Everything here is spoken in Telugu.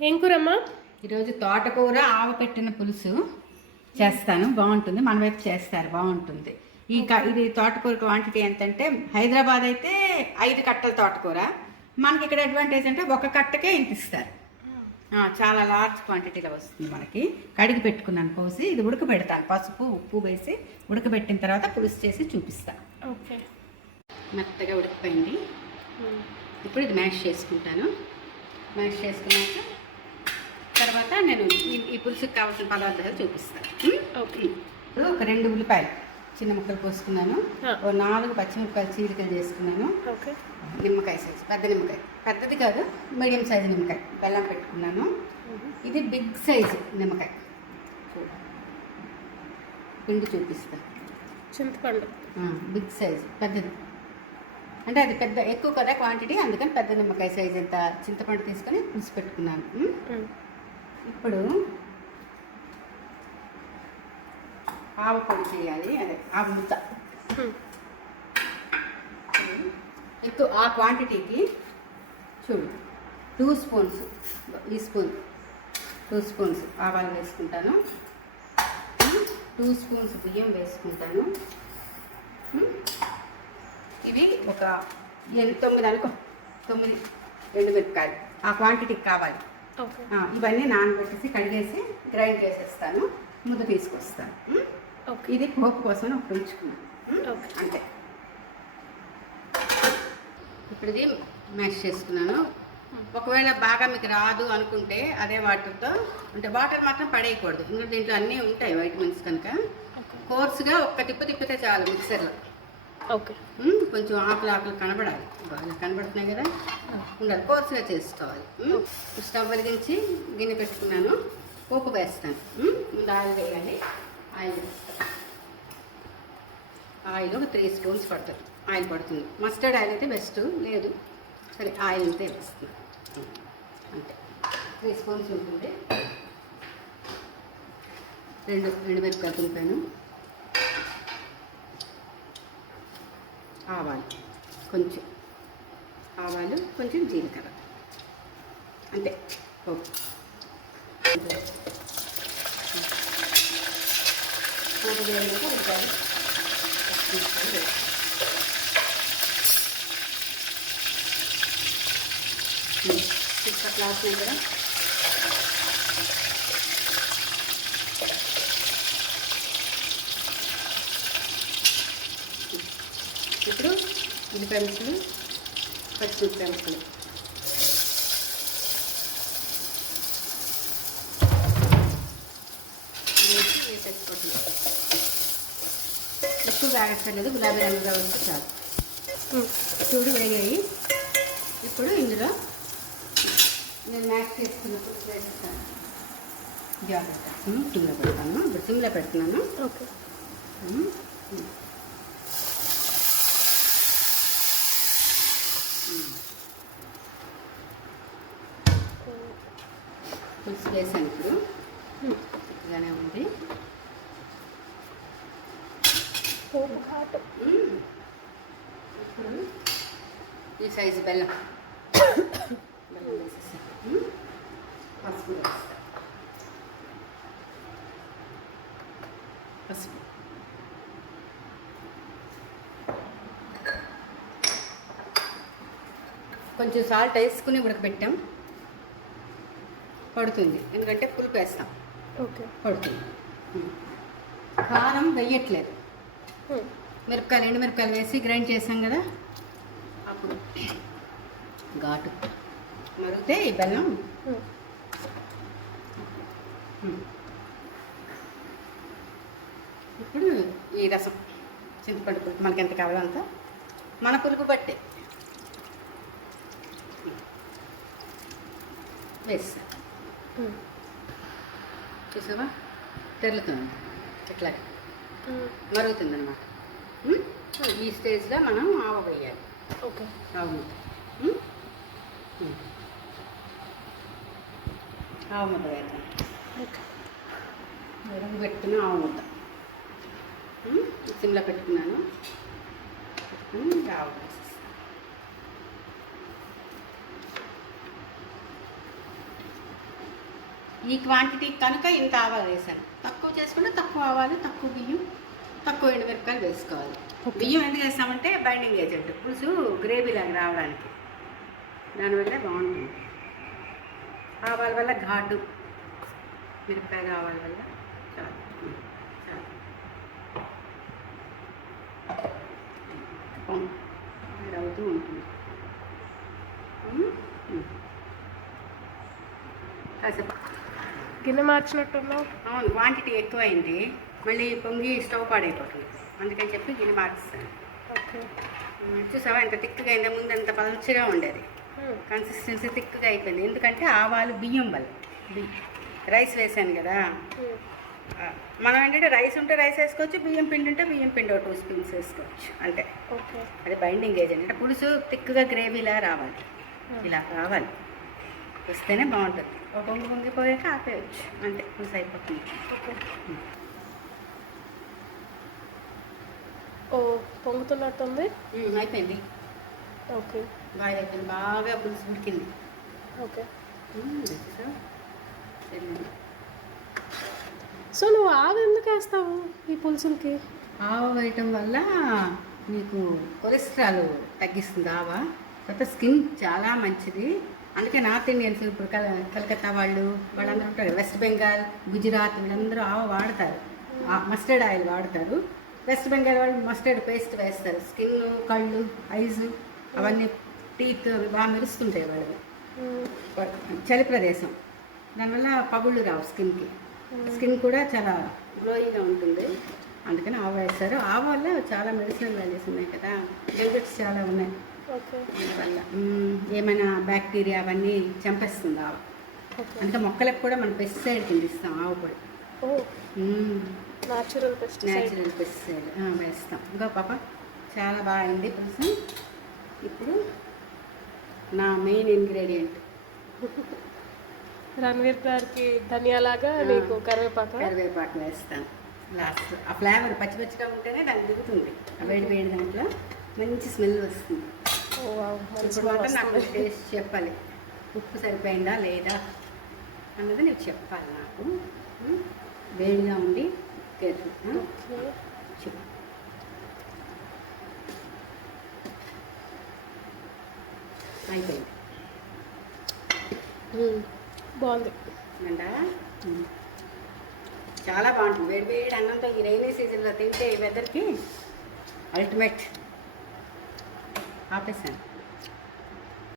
ఏం కూరమ్మా? ఈరోజు తోటకూర ఆవపెట్టిన పులుసు చేస్తాను. బాగుంటుంది. మన వైపు చేస్తారు, బాగుంటుంది. ఇది తోటకూర క్వాంటిటీ ఎంతంటే, హైదరాబాద్ అయితే 5 కట్టల తోటకూర. మనకి ఇక్కడ అడ్వాంటేజ్ అంటే ఒక కట్టకే ఇంత ఇస్తారు. చాలా లార్జ్ క్వాంటిటీలో వస్తుంది మనకి. కడిగి పెట్టుకున్నాను పోసి, ఇది ఉడకబెడతాను. పసుపు ఉప్పు వేసి ఉడకబెట్టిన తర్వాత పులుసు చేసి చూపిస్తాను. ఓకే. మెత్తగా ఉడికిపోయింది. ఇప్పుడు ఇది మ్యాష్ చేసుకుంటాను. మ్యాష్ చేసుకున్నాక తర్వాత నేను ఈ పులుసుకి కావాల్సిన పదార్థాలు చూపిస్తాను. ఓకే. ఇప్పుడు ఒక 2 ఉల్లిపాయలు చిన్న ముక్కలు కోసుకున్నాను. ఓ 4 పచ్చిమిరపకాయలు చీలికలు చేసుకున్నాను. ఓకే. నిమ్మకాయ సైజు, పెద్ద నిమ్మకాయ, పెద్దది కాదు, మీడియం సైజు నిమ్మకాయ, బెల్లం పెట్టుకున్నాను. ఇది బిగ్ సైజు నిమ్మకాయ. పిండి చూపిస్తాను. చింతపండు బిగ్ సైజు, పెద్దది. అంటే అది పెద్ద ఎక్కువ కదా క్వాంటిటీ, అందుకని పెద్ద నిమ్మకాయ సైజు ఎంత చింతపండు తీసుకొని పులుసు పెట్టుకున్నాను. ఇప్పుడు ఆవు పొడి చేయాలి, అదే ఆవు ముద్ద. ఎక్కువ ఆ క్వాంటిటీకి చూడు 2 స్పూన్స్, ఈ స్పూన్ 2 స్పూన్స్ ఆవాలు వేసుకుంటాను. 2 స్పూన్స్ బియ్యం వేసుకుంటాను. ఇవి ఒక 9 అనుకో, 9 ఎండుమిరపకాయలు ఆ క్వాంటిటీకి కావాలి. ఇవన్నీ నానబెట్టేసి కడిగేసి గ్రైండ్ చేసేస్తాను. ముద్ద తీసుకొస్తాను. ఇది పోపు కోసం ఒకటి ఉంచుకున్నాను. అంతే. ఇప్పుడు ఇది మ్యాష్ చేసుకున్నాను. ఒకవేళ బాగా మీకు రాదు అనుకుంటే అదే వాటర్తో, అంటే వాటర్ మాత్రం పడేయకూడదు, ఎందుకంటే దీంట్లో అన్నీ ఉంటాయి వైటమిన్స్ కనుక. కోర్సుగా ఒక్క తిప్పితే చాలు మిక్సర్లో. ఓకే. కొంచెం ఆకులు కనబడాలి, బాగా కనబడుతున్నాయి కదా, ఉండాలి. కోర్సుగా చేసుకోవాలి. స్టవ్ వెలిగించి గిన్నె పెట్టుకున్నాను. పోపు వేస్తాను. ముందు ఆయిల్ వేయాలి. ఆయిల్ ఒక 3 స్పూన్స్ పడుతుంది. ఆయిల్ పడుతుంది. మస్టర్డ్ ఆయిల్ అయితే బెస్ట్, లేదు సరే ఆయిల్ అంతే వేస్తున్నాను. అంతే 3 స్పూన్స్ ఉంటుంది. 2 ఎండుమిరపకాయలు తుంపాను. ఆవాలు కొంచెం జీలకర్ర, అంతే. పోపు వేయాలంటే ఉల్లిపాయలు క్లాస్ దగ్గర ఇప్పుడు ఉల్లిపాయ ముక్కలు, పచ్చిమిరపకాయ ముక్కలు వేసేసుకోవట్లేదు. ఎక్కువ వేగక్కర్లేదు, గులాబీ రంగుగా వస్తే చాలు. చూడు వేగాయి. ఇప్పుడు ఇందులో నేను మ్యాష్ చేసుకున్నప్పుడు వేస్తాను. జాగ్రత్త సిమ్లో పెడతాను. ఇప్పుడు సిమ్లో పెడుతున్నాను. ఓకే. పులుసు వేసాను. ఇప్పుడు చక్కగానే ఉంది. ఇప్పుడు ఈ సైజు బెల్లం వేసేసాను. పసుపు వేస్తాను. పసుపు కొంచెం సాల్ట్ వేసుకుని ఉడకబెట్టాం. పడుతుంది, ఎందుకంటే పులుపు వేస్తాం. ఓకే. పడుతుంది. కారం వేయట్లేదు. మిరపకాయలు, ఎండుమిరపకాయలు వేసి గ్రైండ్ చేసాం కదా, అప్పుడు ఘాటు మరిగితే ఈ బెల్లం. ఇప్పుడు ఈ రసం, చింతపండు పులుపు మనకి ఎంత కావాలో అంత, మన పులుపు బట్టే వేస్తా. చూసావా, తెరులుతుంది, ఇట్లా మరుగుతుంది అన్నమాట. ఈ స్టేజ్లో మనం ఆవ వేయాలి. ఓకే. ఆవు ముద్ద వేద్దాం. మెరుగు పెట్టుకుని ఆవు ముద్ద సిమ్లో పెట్టుకున్నాను. పెట్టుకుని ఆవు వేసేస్తాను. ఈ క్వాంటిటీ కనుక ఇంత ఆవాలు వేసాను. తక్కువ చేసుకుంటే తక్కువ ఆవాలు, తక్కువ బియ్యం, తక్కువ ఎండుమిరపకాయలు వేసుకోవాలి. బియ్యం ఎందుకు వేస్తామంటే బైండింగ్ ఏజెంట్, పులుసు గ్రేవీ లాగా రావడానికి, దానివల్ల బాగుంటుంది. ఆవాల వల్ల ఘాటు, మిరపకాయ ఆవాల వల్ల చాలు చాలు. యాడ్ అవుతూ ఉంటుంది. కాసేపు గిన్నె మార్చినట్టున్నావు. అవును, క్వాంటిటీ ఎక్కువైంది, మళ్ళీ పొంగి స్టవ్ పాడైపోతుంది, అందుకని చెప్పి గిన్నె మార్చిస్తాను. ఓకే, చూసావా ఎంత తిక్కుగా అయిందో, ముందు అంత పలుచగా ఉండేది, కన్సిస్టెన్సీ తిక్కుగా అయిపోయింది. ఎందుకంటే ఆవాలు బియ్యం వల్ల, రైస్ వేసాను కదా. మనం ఏంటంటే రైస్ ఉంటే రైస్ వేసుకోవచ్చు, బియ్యం పిండి ఉంటే బియ్యం పిండి 2 స్పూన్స్ వేసుకోవచ్చు అంతే. ఓకే, అది బైండింగ్ ఏజెంట్. అంటే పులుసు తిక్కుగా గ్రేవీలా రావాలి, ఇలా రావాలి, వస్తేనే బాగుంటుంది. ఒక పొంగి పొంగిపోయాక ఆపేయచ్చు అంతే, పులుసు అయిపోతుంది. ఓకే. ఓ పొంగుతున్నట్టుంది. అయిపోయింది, ఓకే, బాగా అయిపోయింది, బాగా పులుసు ఉడికింది. ఓకే. సరే, సో నువ్వు ఆవు ఎందుకు వేస్తావు ఈ పులుసులకి? ఆవ వేయటం వల్ల నీకు కొలెస్ట్రాల్ తగ్గిస్తుంది ఆవ. తర్వాత స్కిన్ చాలా మంచిది. అందుకే నార్త్ ఇండియన్స్ ఇప్పుడు కలకత్తా వాళ్ళందరూ ఉంటారు, వెస్ట్ బెంగాల్, గుజరాత్, వీళ్ళందరూ ఆవ వాడతారు, మస్టర్డ్ ఆయిల్ వాడతారు. వెస్ట్ బెంగాల్ వాళ్ళు మస్టర్డ్ పేస్ట్ వేస్తారు. స్కిన్, కళ్ళు, ఐస్ అవన్నీ, టీత్ బాగా మెరుస్తుంటాయి వాళ్ళవి. చలి ప్రదేశం, దానివల్ల పగుళ్ళు రావు స్కిన్కి. స్కిన్ కూడా చాలా గ్లోయింగ్గా ఉంటుంది, అందుకని ఆవ వేస్తారు. ఆవ వల్ల చాలా మెడిసినల్ వాల్యూస్ ఉన్నాయి కదా, బెనిఫిట్స్ చాలా ఉన్నాయి. ఓకే, దానివల్ల ఏమైనా బ్యాక్టీరియా అవన్నీ చంపేస్తుంది ఆవ. అందుకే మొక్కలకు కూడా మనం పెస్టిసైడ్ కింద ఇస్తాం ఆవు పొడి. ఓ, న్యాచురల్ పెస్టిసైడ్ వేస్తాం. ఇంకా పాప చాలా బాగా అయింది పులుసు. ఇప్పుడు నా మెయిన్ ఇంగ్రీడియంట్ రణవీర్ గారికి ధనియాలాగా నీకు కరివేపాకు వేస్తాను లాస్ట్. ఆ ఫ్లేవర్ పచ్చిపచ్చిగా ఉంటేనే దానికి దిగుతుంది, ఆ వేడి వేడి దాంట్లో మంచి స్మెల్ వస్తుంది. ఇప్పుడు మాత్రం నాకు టేస్ట్ చెప్పాలి, ఉప్పు సరిపోయిందా లేదా అన్నది నీకు చెప్పాలి. నాకు వేడిగా ఉండి చెప్పు. అయిపోయింది, బాగుంది అంటా, చాలా బాగుంటుంది. వేడి వేడి అన్నంతో ఈ రైనీ సీజన్లో తింటే ఈ వెదర్కి అల్టిమేట్. ఆపేసాను.